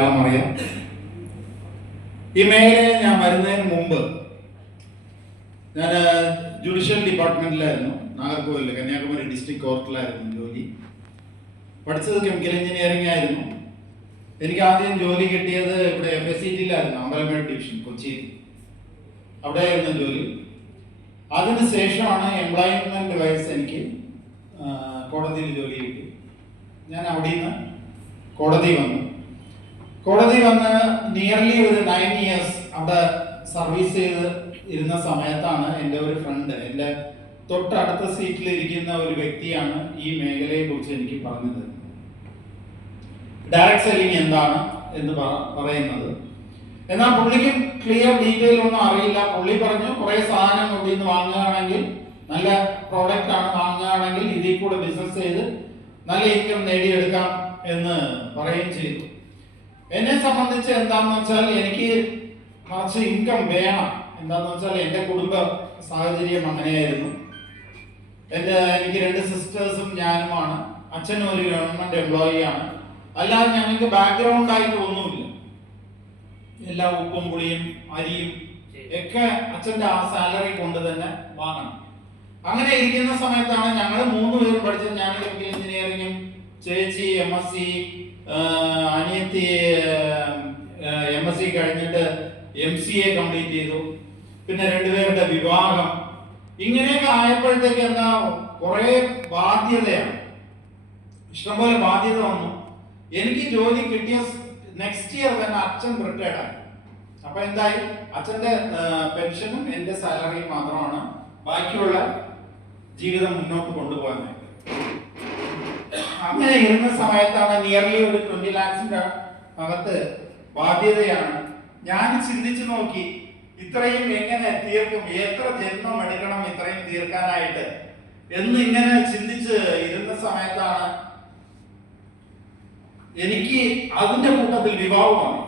മലയാളം അറിയാം. ഈ മേഖലയിൽ ഞാൻ വരുന്നതിന് മുമ്പ് ഞാൻ ജുഡീഷ്യൽ ഡിപ്പാർട്ട്മെന്റിലായിരുന്നു. നാഗർകോവിൽ കന്യാകുമാരി ഡിസ്ട്രിക്ട് കോർട്ടിലായിരുന്നു ജോലി. പഠിച്ചത് കെമിക്കൽ എഞ്ചിനീയറിംഗ് ആയിരുന്നു. എനിക്ക് ആദ്യം ജോലി കിട്ടിയത് ഇവിടെ FSCT-യിലായിരുന്നു, അമ്പലമേട് ഡിവിഷൻ, കൊച്ചിയിൽ. അവിടെയായിരുന്നു ജോലി. അതിനുശേഷമാണ് എംപ്ലോയ്മെന്റ് വൈസ് എനിക്ക് കോടതിയിൽ ജോലി കിട്ടി. ഞാൻ അവിടെ നിന്ന് കോടതി വന്ന് നിയർലി ഒരു 9 years അവിടെ സർവീസ് ചെയ്ത് ഇരുന്ന സമയത്താണ് എൻ്റെ ഒരു ഫ്രണ്ട്, എൻ്റെ തൊട്ടടുത്ത സീറ്റിൽ ഇരിക്കുന്ന ഒരു വ്യക്തിയാണ് ഈ മേഖലയെ കുറിച്ച് എനിക്ക് പറഞ്ഞത്. ഡയറക്ട് സെല്ലിംഗ് എന്താണ് എന്ന് പറയുന്നത്. എന്നാൽ പുള്ളിക്ക് ക്ലിയർ ഡീറ്റെയിൽ ഒന്നും അറിയില്ല. പുള്ളി പറഞ്ഞു കുറെ സാധനം ഇവിടെ നിന്ന് വാങ്ങുകയാണെങ്കിൽ, നല്ല പ്രോഡക്റ്റ് ആണ് വാങ്ങുകയാണെങ്കിൽ ഇതിൽ കൂടെ ബിസിനസ് ചെയ്ത് നല്ല ഇൻകം നേടിയെടുക്കാം എന്ന് പറയുകയും ചെയ്തു. എന്നെ സംബന്ധിച്ച് എന്താണെന്ന് വെച്ചാൽ എനിക്ക് കുറച്ച് ഇൻകം വേണം. എന്താണെന്ന് വെച്ചാൽ എൻ്റെ കുടുംബ സാഹചര്യം അങ്ങനെയായിരുന്നു. എനിക്ക് 2 സിസ്റ്റേഴ്സും ഞാനുമാണ്. അച്ഛനും ഒരു ഗവൺമെന്റ് എംപ്ലോയി ആണ്. അല്ലാതെ ഞങ്ങൾക്ക് ബാക്ക്ഗ്രൗണ്ട് ആയിട്ട് ഒന്നുമില്ല. എല്ലാ ഉപ്പും പുളിയും അരിയും ഒക്കെ അച്ഛൻ്റെ ആ സാലറി കൊണ്ട് തന്നെ വാങ്ങണം. അങ്ങനെ ഇരിക്കുന്ന സമയത്താണ് ഞങ്ങൾ 3 പേരും പഠിച്ചത്. ഞാൻ കെമിക്കൽ എഞ്ചിനീയറിംഗും, ചേച്ചി MSc, അനിയത്തി MSc കഴിഞ്ഞിട്ട് MCA കംപ്ലീറ്റ് ചെയ്തു. പിന്നെ 2 പേരുടെ വിവാഹം. ഇങ്ങനെയൊക്കെ ആയപ്പോഴത്തേക്ക് എന്താ കുറെ ബാധ്യതയാണ്, ഇഷ്ടംപോലെ ബാധ്യത വന്നു. എനിക്ക് ജോലി കിട്ടിയ നെക്സ്റ്റ് ഇയർ തന്നെ അച്ഛൻ റിട്ടയർഡ് ആയി. അപ്പൊ എന്തായി, അച്ഛന്റെ പെൻഷനും എൻ്റെ സാലറിയും മാത്രമാണ് ബാക്കിയുള്ള ജീവിതം മുന്നോട്ട് കൊണ്ടുപോകാനായിട്ട്. അങ്ങനെ ഇരുന്ന സമയത്താണ് നിയർലി ഒരു 20 lakhs അകത്ത് ബാധ്യതയാണ്. ഞാൻ ചിന്തിച്ചു നോക്കി, ഇത്രയും എങ്ങനെ തീർക്കും, എത്ര ജന്മം എടുക്കണം ഇത്രയും തീർക്കാനായിട്ട് എന്ന് ഇങ്ങനെ ചിന്തിച്ച് ഇരുന്ന സമയത്താണ് എനിക്ക് അതിന്റെ കൂട്ടത്തിൽ വിവാഹമാണ്.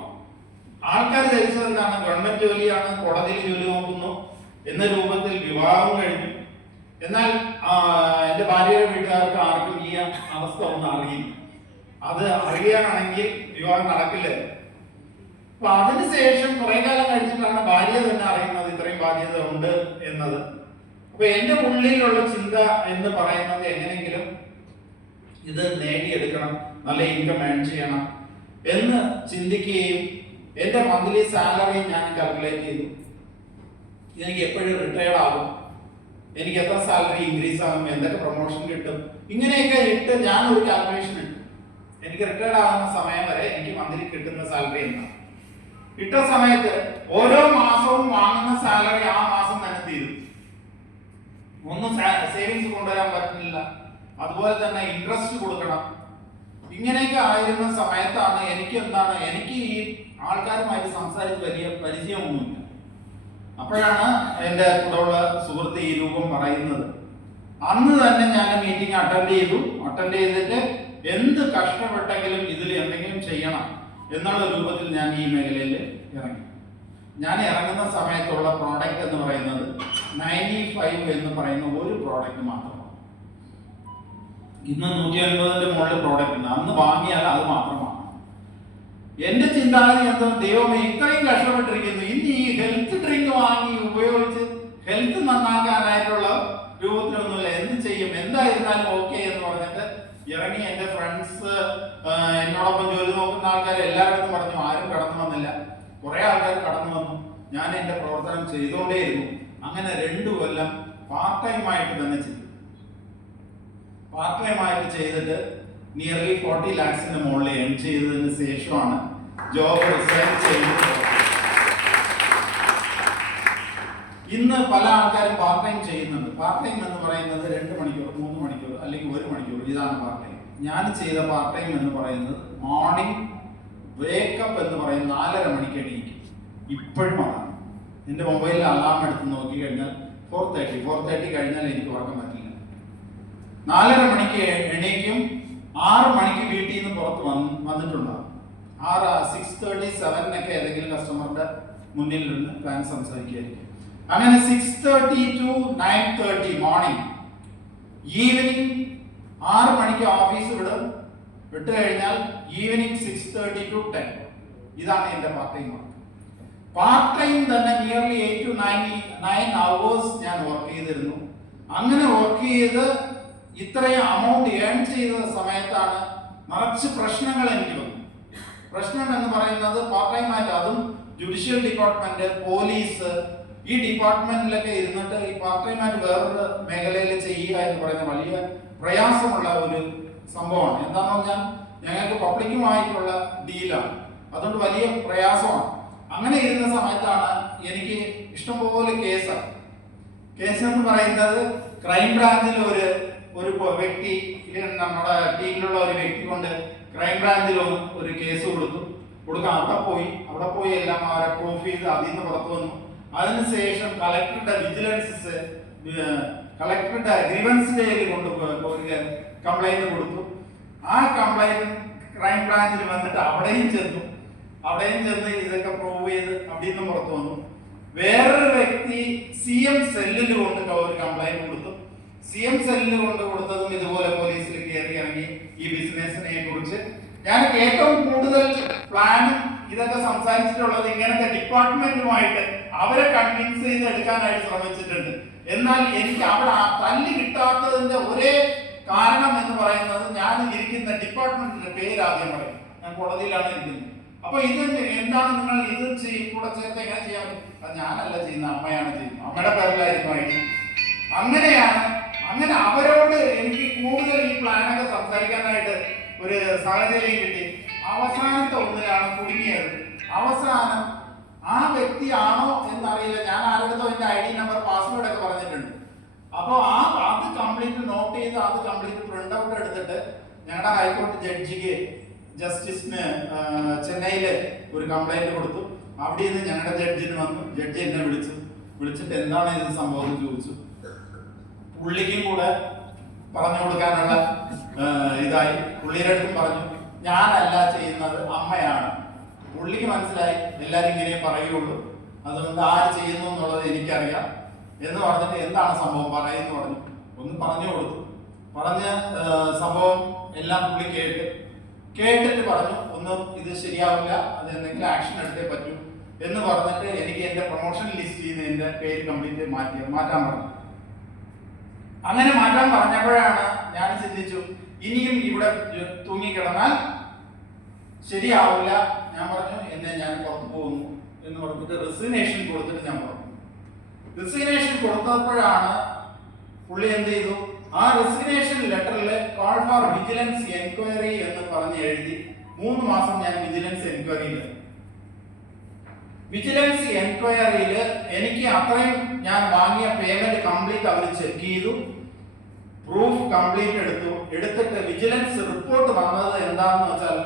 ആൾക്കാർ ധരിച്ചത് എന്താണ്, ഗവൺമെന്റ് ജോലിയാണ്, കോടതിയിൽ ജോലി നോക്കുന്നു എന്ന രൂപത്തിൽ വിവാഹം കഴിഞ്ഞു. എന്നാൽ എൻ്റെ ഭാര്യയുടെ വീട്ടുകാർക്ക് ആർക്കും ഈ അവസ്ഥ ഒന്നും അറിയില്ല. അത് അറിയുകയാണെങ്കിൽ വിവാഹം നടക്കില്ല. അപ്പൊ അതിനുശേഷം കുറെ കാലം കഴിഞ്ഞിട്ടാണ് ഭാര്യ തന്നെ അറിയുന്നത് ഇത്രയും ബാധ്യത ഉണ്ട് എന്നത്. അപ്പൊ എൻ്റെ ഉള്ളിലുള്ള ചിന്ത എന്ന് പറയുന്നത് എങ്ങനെയെങ്കിലും ഇത് നേടിയെടുക്കണം, നല്ല ഇൻകം ഏൺ ചെയ്യണം എന്ന് ചിന്തിക്കുകയും എൻ്റെ മന്ത്ലി സാലറി ഞാൻ കാൽക്കുലേറ്റ് ചെയ്തു. എനിക്ക് എപ്പോഴും റിട്ടയർഡ് ആകും, എനിക്ക് എത്ര സാലറി ഇൻക്രീസ് ആകും, എന്തൊക്കെ പ്രൊമോഷൻ കിട്ടും, ഇങ്ങനെയൊക്കെ ഇട്ട് ഞാൻ ഒരു കാൽക്കുലേഷൻ ഇട്ടു. എനിക്ക് റിട്ടയർഡ് ആകുന്ന സമയം വരെ എനിക്ക് മന്ത്ലി കിട്ടുന്ന സാലറി എന്താണ്. ഇട്ട സമയത്ത് ഓരോ മാസവും വാങ്ങുന്ന സാലറി ആ മാസം തന്നെ തീരും. ഒന്നും സേവിങ്സ് കൊണ്ടുവരാൻ പറ്റുന്നില്ല. അതുപോലെ തന്നെ ഇൻട്രസ്റ്റ് കൊടുക്കണം. ഇങ്ങനെയൊക്കെ ആയിരുന്ന സമയത്താണ് എനിക്ക് ഈ ആൾക്കാരുമായിട്ട് സംസാരിച്ച് വലിയ പരിചയമൊന്നുമില്ല. അപ്പോഴാണ് എൻ്റെ കൂടെയുള്ള സുഹൃത്ത് ഈ രൂപം പറയുന്നത്. അന്ന് തന്നെ ഞാൻ മീറ്റിംഗ് അറ്റൻഡ് ചെയ്തിട്ട് എന്ത് കഷ്ടപ്പെട്ടെങ്കിലും ഇതിൽ എന്തെങ്കിലും ചെയ്യണം എന്നുള്ള രൂപത്തിൽ ഞാൻ ഈ മേഖലയിൽ ഇറങ്ങി. ഞാൻ ഇറങ്ങുന്ന സമയത്തുള്ള പ്രോഡക്റ്റ് എന്ന് പറയുന്നത് 95 എന്ന് പറയുന്ന ഒരു പ്രോഡക്റ്റ് മാത്രമാണ്. ഇന്ന് 150ന്റെ മുകളിൽ പ്രോഡക്റ്റ് ഉണ്ട്. അന്ന് വാങ്ങിയാൽ അത് മാത്രമാണ്. എന്റെ ചിന്താഗതി എന്താ, ദൈവമേ ഇത്രയും കഷ്ടപ്പെട്ടിരിക്കുന്നു, ഇനി ഈ ഹെൽത്ത് ഡ്രിങ്ക് വാങ്ങി ഉപയോഗിച്ച് ഹെൽത്ത് നന്നാക്കാനായിട്ടുള്ള രൂപത്തിലൊന്നുമില്ല, എന്ത് ചെയ്യും, എന്തായിരുന്നാലും ഓക്കെ എന്ന് പറഞ്ഞിട്ട് ഇറങ്ങി. എൻ്റെ ഫ്രണ്ട്സ്, എന്നോടൊപ്പം ജോലി നോക്കുന്ന ആൾക്കാർ എല്ലായിടത്തും പറഞ്ഞു, ആരും കടന്നു വന്നില്ല. കുറെ ആൾക്കാർ കടന്നു വന്നു. ഞാൻ എൻ്റെ പ്രവർത്തനം ചെയ്തുകൊണ്ടേയിരുന്നു. അങ്ങനെ 2 കൊല്ലം പാർട്ട് ടൈം ആയിട്ട് തന്നെ ചെയ്തു. പാർട്ട് ടൈം ആയിട്ട് ചെയ്തിട്ട് നിയർലി 40 lakhs മുകളിൽ ഏൺ ചെയ്തതിന് ശേഷമാണ് ജോബ് റിസൈൻ ചെയ്തത്. ഇന്ന് പല ആൾക്കാരും പാർട്ട് ടൈം ചെയ്യുന്നുണ്ട്. പാർട്ട് ടൈം എന്ന് പറയുന്നത് 2 മണിക്കൂർ, 3 മണിക്കൂർ അല്ലെങ്കിൽ 1 മണിക്കൂർ, ഇതാണ് പാർട്ട് ടൈം. ഞാൻ ചെയ്ത പാർട്ട് ടൈം എന്ന് പറയുന്നത് മോർണിംഗ് വേക്കപ്പ് എന്ന് പറയുന്നത് 4:30 മണിക്ക് എണീക്കും. ഇപ്പോഴും അതാണ്. എൻ്റെ മൊബൈലിൽ അലാം എടുത്ത് നോക്കി കഴിഞ്ഞാൽ 4:30 കഴിഞ്ഞാൽ എനിക്ക് ഉറക്കം പറ്റില്ല. 4:30 മണിക്ക് എണീക്കും. 6 മണിക്ക് വീട്ടിൽ നിന്ന് പുറത്ത് വന്നിട്ടുണ്ടാകും. 6:30, 7 ഏതെങ്കിലും കസ്റ്റമറുടെ മുന്നിൽ നിന്ന് പ്ലാൻ സംസാരിക്കുകയായിരിക്കും. അങ്ങനെ 6:30 to 9:30 മോർണിംഗ്. ഈവനിങ് 6 മണിക്ക് ഓഫീസ് വിട്ട് കഴിഞ്ഞാൽ ഈവനിങ് 6:30 to 10 ഇതാണ് എൻ്റെ part time work. Part time തന്നെ നിയർലി 8 to 9 hours ഞാൻ വർക്ക് ചെയ്തിരുന്നു. അങ്ങനെ വർക്ക് ചെയ്ത് ഇത്രയും അമൗണ്ട് ഏൺ ചെയ്ത സമയത്താണ് നിറച്ച് പ്രശ്നങ്ങൾ എനിക്ക് വന്നു. പ്രശ്നം എന്ന് പറയുന്നത് പാർട്ട് ടൈം ആയിട്ട്, അതും ജുഡീഷ്യൽ ഡിപ്പാർട്ട്മെന്റ്, പോലീസ്, ഈ ഡിപ്പാർട്ട്മെന്റിലൊക്കെ ഇരുന്നിട്ട് ഈ പാർട്ട് ടൈം ആയിട്ട് വേറൊരു മേഖലയിൽ ചെയ്യുക എന്ന് പറയുന്നത് വലിയ പ്രയാസമുള്ള ഒരു സംഭവമാണ്. എന്താണെന്ന് പറഞ്ഞാൽ ഞങ്ങൾക്ക് പബ്ലിക്കുമായിട്ടുള്ള ഡീലാണ്, അതുകൊണ്ട് വലിയ പ്രയാസമാണ്. അങ്ങനെ ഇരുന്ന സമയത്താണ് എനിക്ക് ഇഷ്ടംപോലെ കേസ് എന്ന് പറയുന്നത് ക്രൈംബ്രാഞ്ചിൽ ഒരു വ്യക്തി, നമ്മുടെ ടീമിലുള്ള ഒരു വ്യക്തി കൊണ്ട് ക്രൈംബ്രാഞ്ചിൽ ഒരു കേസ് കൊടുക്കാൻ അവിടെ പോയി എല്ലാം അവരെ പ്രൂഫ് ചെയ്ത് അതിൽ നിന്ന് പുറത്തു വന്നു. അതിനുശേഷം കളക്ടറുടെ വിജിലൻസ്, കളക്ടറുടെ ഗ്രീവൻസ് ഡേയിൽ കൊണ്ടുപോയി കംപ്ലൈന്റ് കൊടുത്തു. ആ കംപ്ലൈന്റ് ക്രൈംബ്രാഞ്ചിൽ വന്നിട്ട് അവിടെയും ചെന്ന് ഇതൊക്കെ പ്രൂവ് ചെയ്ത് അവിടെ നിന്ന് പുറത്തു വന്നു. വേറൊരു വ്യക്തി CM സെല്ലിൽ കൊണ്ട് ഒരു കംപ്ലൈന്റ് കൊടുത്തു. CM സെല്ലിൽ കൊണ്ട് കൊടുത്തതും ഇതുപോലെ പോലീസിൽ കയറി ഇറങ്ങി ഈ ബിസിനസിനെ കുറിച്ച് ഞാൻ ഏറ്റവും കൂടുതൽ പ്ലാനും ഇതൊക്കെ സംസാരിച്ചിട്ടുള്ളത് ഇങ്ങനത്തെ ഡിപ്പാർട്ട്മെന്റുമായിട്ട് അവരെ കൺവിൻസ് ചെയ്ത് എടുക്കാനായിട്ട് ശ്രമിച്ചിട്ടുണ്ട്. എന്നാൽ എനിക്ക് അവിടെ തല്ല് കിട്ടാത്തതിന്റെ ഒരേ കാരണം എന്ന് പറയുന്നത് ഞാൻ ഇരിക്കുന്ന ഡിപ്പാർട്ട്മെന്റിന്റെ പേര് ആദ്യം പറയും. ഞാൻ കോടതിയിലാണ് ഇരിക്കുന്നത്. അപ്പൊ ഇത് എന്താണ് നിങ്ങൾ ഇത് കൂടെ ചേർത്ത് എങ്ങനെ ചെയ്യാൻ പറ്റും? അത് ഞാനല്ല ചെയ്യുന്നത്, അമ്മയാണ് ചെയ്യുന്നത്. അമ്മയുടെ പേരിലായിരുന്നു ഐഡി. അങ്ങനെ അവരോട് എനിക്ക് കൂടുതൽ ഈ പ്ലാനൊക്കെ സംസാരിക്കാനായിട്ട് ഒരു സാഹചര്യം കിട്ടി. അവസാനത്തെ ഒന്നിലാണ് കുടുങ്ങിയത്. അവസാനം ആ വ്യക്തിയാണോ എന്നറിയില്ല, ഞാൻ ആരുടെതോ എന്റെ ID നമ്പർ പാസ്വേഡ് ഒക്കെ പറഞ്ഞിട്ടുണ്ട്. അപ്പോൾ അത് കംപ്ലീറ്റ് നോട്ട് ചെയ്ത് അത് കംപ്ലീറ്റ് പ്രിന്റ് ഔട്ട് എടുത്തിട്ട് ഞങ്ങളുടെ ഹൈക്കോടതി ജഡ്ജിക്ക്, ജസ്റ്റിസിന് ചെന്നൈയില് ഒരു കംപ്ലൈന്റ് കൊടുത്തു. അവിടെ നിന്ന് ഞങ്ങളുടെ ജഡ്ജിന് വന്നു. ജഡ്ജി എന്നെ വിളിച്ചിട്ട് എന്താണ് ഇത് സംഭവം ചോദിച്ചു. പുള്ളിക്കും കൂടെ പറഞ്ഞു കൊടുക്കാനുള്ള ഇതായി. പുള്ളിയുടെ അടുത്തും പറഞ്ഞു ഞാനല്ല ചെയ്യുന്നത്, അമ്മയാണ്. പുള്ളിക്ക് മനസ്സിലായി എല്ലാരും ഇങ്ങനെ പറയുള്ളൂ, അതുകൊണ്ട് ആര് ചെയ്യുന്നു എന്നുള്ളത് എനിക്കറിയാം എന്ന് പറഞ്ഞിട്ട് എന്താണ് സംഭവം പറയുന്നു പറഞ്ഞു. ഒന്ന് പറഞ്ഞു കൊടുത്തു. പറഞ്ഞ സംഭവം എല്ലാം പുള്ളി കേട്ടിട്ട് പറഞ്ഞു ഒന്നും ഇത് ശരിയാവില്ല, അത് എന്തെങ്കിലും ആക്ഷൻ എടുത്തേ പറ്റൂ എന്ന് പറഞ്ഞിട്ട് എനിക്ക് എന്റെ പ്രൊമോഷൻ ലിസ്റ്റിൽ നിന്ന് എന്റെ പേര് കംപ്ലീറ്റ് മാറ്റാൻ പറഞ്ഞു. അങ്ങനെ മാറ്റാൻ പറഞ്ഞപ്പോഴാണ് ഞാൻ ചിന്തിച്ചു ഇനിയും ഇവിടെ തൂങ്ങിക്കിടന്നാൽ ശരിയാവില്ല. ഞാൻ പറഞ്ഞു ഞാൻ പുറത്തു പോകുന്നു എന്ന് പറഞ്ഞിട്ട് റെസിഗ്നേഷൻ കൊടുത്തിട്ട് ഞാൻ പറഞ്ഞു. റെസിഗ്നേഷൻ കൊടുത്തപ്പോഴാണ് പുള്ളി എന്ത് ചെയ്തു, ആ റെസിഗ്നേഷൻ ലെറ്ററിൽ കോൾ ഫോർ വിജിലൻസ് എൻക്വയറി എന്ന് പറഞ്ഞ് എഴുതി. 3 മാസം ഞാൻ വിജിലൻസ് എൻക്വയറിയിൽ എനിക്ക് അത്രയും ഞാൻ വാങ്ങിയ പേയ്മെന്റ് കംപ്ലീറ്റ് അവർ ചെക്ക് ചെയ്തു, പ്രൂഫ് കംപ്ലീറ്റ് എടുത്തിട്ട് വിജിലൻസ് റിപ്പോർട്ട് വന്നത് എന്താണെന്ന് വെച്ചാൽ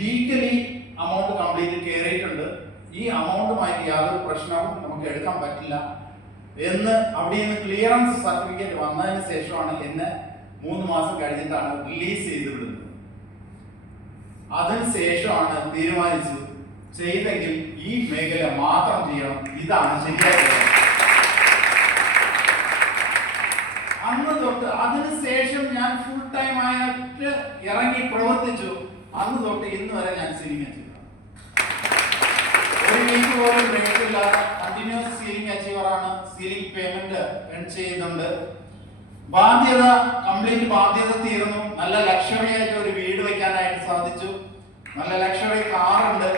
ലീഗലി അമൗണ്ട് കംപ്ലീറ്റ് കയറിയിട്ടുണ്ട്, ഈ അമൗണ്ടുമായിട്ട് യാതൊരു പ്രശ്നവും നമുക്ക് എടുക്കാൻ പറ്റില്ല എന്ന് അവിടെ നിന്ന് ക്ലിയറൻസ് സർട്ടിഫിക്കറ്റ് വന്നതിന് ശേഷമാണ് എന്നെ 3 മാസം കഴിഞ്ഞിട്ടാണ് റിലീസ് ചെയ്ത് വിടുന്നത്. അതിനുശേഷമാണ് തീരുമാനിച്ചു ചെയ്തെങ്കിൽ ഈ മേഖല മാത്രം ചെയ്യണം, ഇതാണ് ശരിയായത്. അന്ന് തൊട്ട് അതിനുശേഷം ഞാൻ ഫുൾ ടൈം ആയിട്ട് ഇറങ്ങി പ്രവർത്തിച്ചു. അന്ന് തൊട്ട് ഇന്ന് വരെ ഞാൻ സീലിംഗ് അച്ചീവർ, ഒരു വീക്ക് പോലും ബ്രേക്കില്ലാതെ കണ്ടിന്യൂസ് സീലിംഗ് അച്ചീവർ ആണ്. സീലിംഗ് പേയ്മെന്റ് ഏൺ ചെയ്യുന്നുണ്ട്. കംപ്ലീറ്റ് ബാധ്യത തീർന്നു. നല്ല ലക്ഷറി ആയിട്ട് ഒരു വീട് വെക്കാനായിട്ട് സാധിച്ചു. നല്ല ലക്ഷറി കാറുണ്ട്,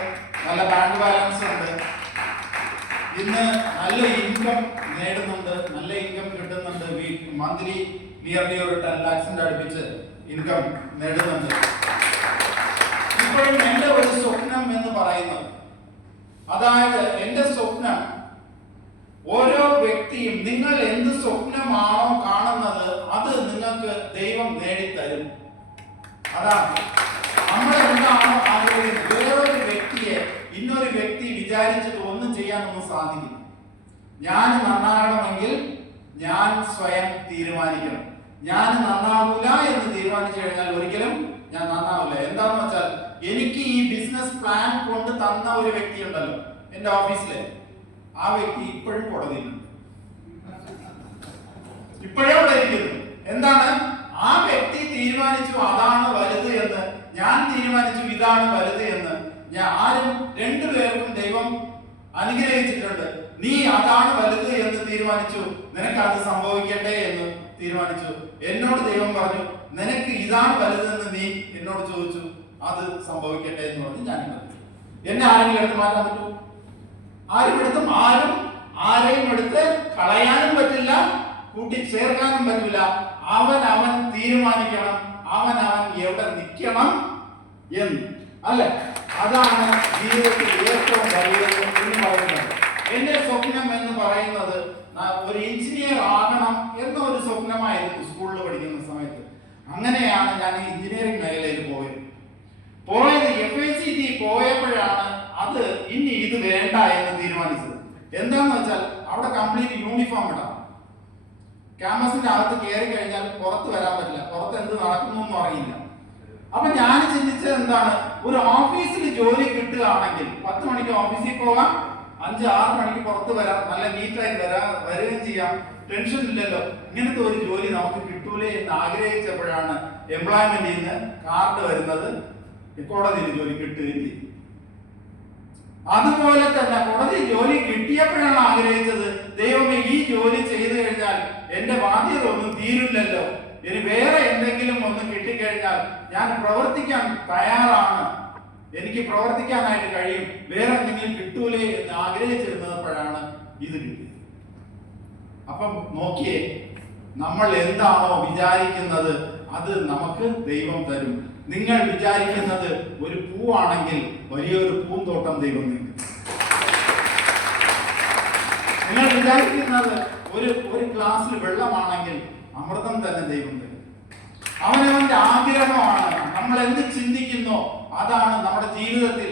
നല്ല ബാങ്ക് ബാലൻസ് ഉണ്ട്. ഇന്ന് നല്ല ഇൻകം നേടുന്നുണ്ട്, നല്ല ഇൻകം കിട്ടുന്നുണ്ട്. മന്ത്ലി നിയർലി ഒരു 10 lakhs അടുപ്പിച്ച് ഇൻകം നേടുന്നുണ്ട്. ഇപ്പോഴും എന്റെ ഒരു സ്വപ്നം എന്ന് പറയുന്നത്, അതായത് എന്റെ സ്വപ്നം ഓരോ വ്യക്തിയും നിങ്ങൾ എന്ത് സ്വപ്നമാണോ കാണുന്നത് അത് നിങ്ങൾക്ക് ദൈവം നേടിത്തരും. അതാണ് നമ്മൾ എന്താണോ ആഗ്രഹിക്കുന്നത്. വേറൊരു വ്യക്തിയെ ഇന്നൊരു വ്യക്തി വിചാരിച്ചിട്ട് ഒന്നും ചെയ്യാനൊന്നും സാധിക്കില്ല. ഞാൻ നന്നാകണമെങ്കിൽ ഞാൻ സ്വയം തീരുമാനിക്കണം. ഞാൻ നന്നാവൂല എന്ന് തീരുമാനിച്ചു കഴിഞ്ഞാൽ ഒരിക്കലും ഞാൻ നന്നാവില്ല. എന്താന്ന് വെച്ചാൽ എനിക്ക് ഈ ബിസിനസ് പ്ലാൻ കൊണ്ട് തന്ന ഒരു വ്യക്തി ഉണ്ടല്ലോ എന്റെ ഓഫീസിലെ, ആ വ്യക്തി ഇപ്പോഴും കോടതിയിലുണ്ട്, ഇപ്പോഴേ അവിടെ ഇരിക്കുന്നു. എന്താണ് ആ വ്യക്തി തീരുമാനിച്ചു അതാണ് വലുത് എന്ന്, ഞാൻ തീരുമാനിച്ചു ഇതാണ് വലുത് എന്ന്. ആരും രണ്ടുപേർക്കും ദൈവം അനുഗ്രഹിച്ചിട്ടുണ്ട്. നീ അതാണ് വലുത് എന്ന് തീരുമാനിച്ചു, നിനക്ക് അത് സംഭവിക്കട്ടെ എന്ന് തീരുമാനിച്ചു. എന്നോട് ദൈവം പറഞ്ഞു, നിനക്ക് ഇതാണ് വലുതെന്ന് നീ എന്നോട് ചോദിച്ചു, അത് സംഭവിക്കട്ടെ എന്ന് പറഞ്ഞ് ഞാൻ പറഞ്ഞു. എന്നെ ആരെങ്കിലും എടുത്ത് മാറ്റാൻ പറ്റൂ? ആരും എടുത്തും ആരെയും എടുത്ത് കളയാനും പറ്റില്ല, കൂട്ടി ചേർക്കാനും പറ്റില്ല. അവൻ തീരുമാനിക്കണം, അവൻ എവിടെ നിൽക്കണം എന്ന്, അല്ലെ? അതാണ് ജീവിതത്തിൽ ഏറ്റവും വലിയത് എന്ന് പറയുന്നത്. എന്റെ സ്വപ്നം എന്ന് പറയുന്നത് ഒരു എഞ്ചിനീയർ ആകണം എന്ന ഒരു സ്വപ്നമായിരുന്നു സ്കൂളിൽ പഠിക്കുന്ന സമയത്ത്. അങ്ങനെയാണ് ഞാൻ എഞ്ചിനീയറിംഗ് മേഖലയിൽ പോയത്. FACT പോയപ്പോഴാണ് അത് ഇനി ഇത് വേണ്ട എന്ന് തീരുമാനിച്ചത്. എന്താന്ന് വെച്ചാൽ അവിടെ കംപ്ലീറ്റ് യൂണിഫോം ഇടാം. ക്യാമ്പസിന്റെ അകത്ത് കയറി കഴിഞ്ഞാൽ പുറത്ത് വരാൻ പറ്റില്ല, പുറത്ത് എന്ത് നടക്കുന്നു എന്നും അറിയില്ല. അപ്പൊ ഞാൻ ചിന്തിച്ചത് എന്താണ്, ഒരു ഓഫീസിൽ ജോലി കിട്ടുകയാണെങ്കിൽ 10 മണിക്ക് ഓഫീസിൽ പോകാം, 5-6 മണിക്ക് പുറത്ത് വരാം, നല്ല നീറ്റായി വരികയും ചെയ്യാം, ടെൻഷൻ ഇല്ലല്ലോ. ഇങ്ങനത്തെ ഒരു ജോലി നമുക്ക് കിട്ടൂലേ എന്ന് ആഗ്രഹിച്ചപ്പോഴാണ് എംപ്ലോയ്മെന്റിൽ നിന്ന് കാർഡ് വരുന്നത്, കോടതിയിൽ ജോലി കിട്ടുകയും ചെയ്യും. അതുപോലെ തന്നെ കോടതി ജോലി കിട്ടിയപ്പോഴാണ് ആഗ്രഹിച്ചത്, ദൈവമേ ഈ ജോലി ചെയ്തു കഴിഞ്ഞാൽ എന്റെ ബാധ്യത ഒന്നും തീരില്ലല്ലോ, ഇനി വേറെ എന്തെങ്കിലും ഒന്ന് കിട്ടിക്കഴിഞ്ഞാൽ ഞാൻ പ്രവർത്തിക്കാൻ തയ്യാറാണ്, എനിക്ക് പ്രവർത്തിക്കാനായിട്ട് കഴിയും, വേറെ എന്തെങ്കിലും കിട്ടൂലേ എന്ന് ആഗ്രഹിച്ചിരുന്നപ്പോഴാണ് ഇത് കിട്ടിയത്. അപ്പം നോക്കിയേ, നമ്മൾ എന്താണോ വിചാരിക്കുന്നത് അത് നമുക്ക് ദൈവം തരും. നിങ്ങൾ വിചാരിക്കുന്നത് ഒരു പൂവാണെങ്കിൽ വലിയൊരു പൂന്തോട്ടം ദൈവം നിങ്ങൾക്ക്. നിങ്ങൾ വിചാരിക്കുന്നത് ഒരു ഗ്ലാസ്സിൽ വെള്ളമാണെങ്കിൽ അമൃതം തന്നെ ദൈവം തരും. അവനവന്റെ ആഗ്രഹമാണ്, നമ്മൾ എന്ത് ചിന്തിക്കുന്നോ അതാണ് നമ്മുടെ ജീവിതത്തിൽ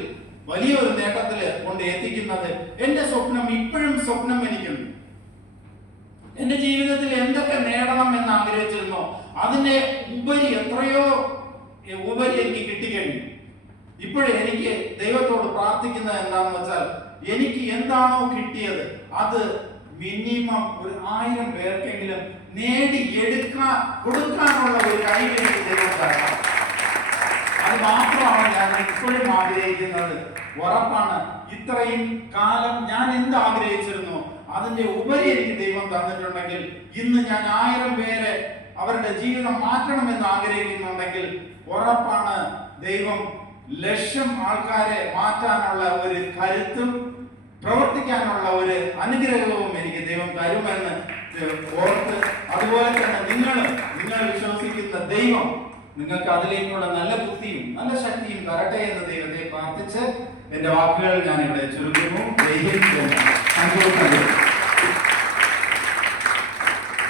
വലിയൊരു നേട്ടത്തിൽ കൊണ്ട് എത്തിക്കുന്നത്. എന്റെ സ്വപ്നം ഇപ്പോഴും സ്വപ്നം എനിക്കുണ്ട്. എന്റെ ജീവിതത്തിൽ എന്തൊക്കെ നേടണം എന്ന് ആഗ്രഹിച്ചിരുന്നോ അതിന്റെ ഉപരി എത്രയോ ഉപരി എനിക്ക് കിട്ടിക്കഴിഞ്ഞു. ഇപ്പോഴും എനിക്ക് ദൈവത്തോട് പ്രാർത്ഥിക്കുന്നത് എന്താണെന്ന് വെച്ചാൽ, എനിക്ക് എന്താണോ കിട്ടിയത് അത് മിനിമം ഒരു 1000 പേർക്കെങ്കിലും കൊടുക്കാനുള്ള ഒരു കഴിവ് എനിക്ക് ദൈവം തരണം. അത് മാത്രമാണ് ഞാൻ ഇപ്പോഴും ആഗ്രഹിക്കുന്നത്. ഉറപ്പാണ്, ഇത്രയും കാലം ഞാൻ എന്ത് ആഗ്രഹിച്ചിരുന്നു അതിന്റെ ഉപരി എനിക്ക് ദൈവം തന്നിട്ടുണ്ടെങ്കിൽ, ഇന്ന് ഞാൻ 1000 പേരെ അവരുടെ ജീവിതം മാറ്റണമെന്ന് ആഗ്രഹിക്കുന്നുണ്ടെങ്കിൽ ഉറപ്പാണ് ദൈവം 1,00,000 ആൾക്കാരെ മാറ്റാനുള്ള ഒരു കരുത്തും പ്രവർത്തിക്കാനുള്ള ഒരു അനുഗ്രഹവും എനിക്ക് ദൈവം തരുമെന്ന് ഓർത്ത്, അതുപോലെ തന്നെ നിങ്ങൾ വിശ്വസിക്കുന്ന ദൈവം നിങ്ങൾക്ക് അതിലേക്കുള്ള നല്ല ബുദ്ധിയും നല്ല ശക്തിയും തരട്ടെ എന്ന് ദൈവത്തെ പ്രാർത്ഥിച്ച് എന്റെ വാക്കുകൾ ഞാൻ ഇവിടെ ചുരുക്കുന്നു.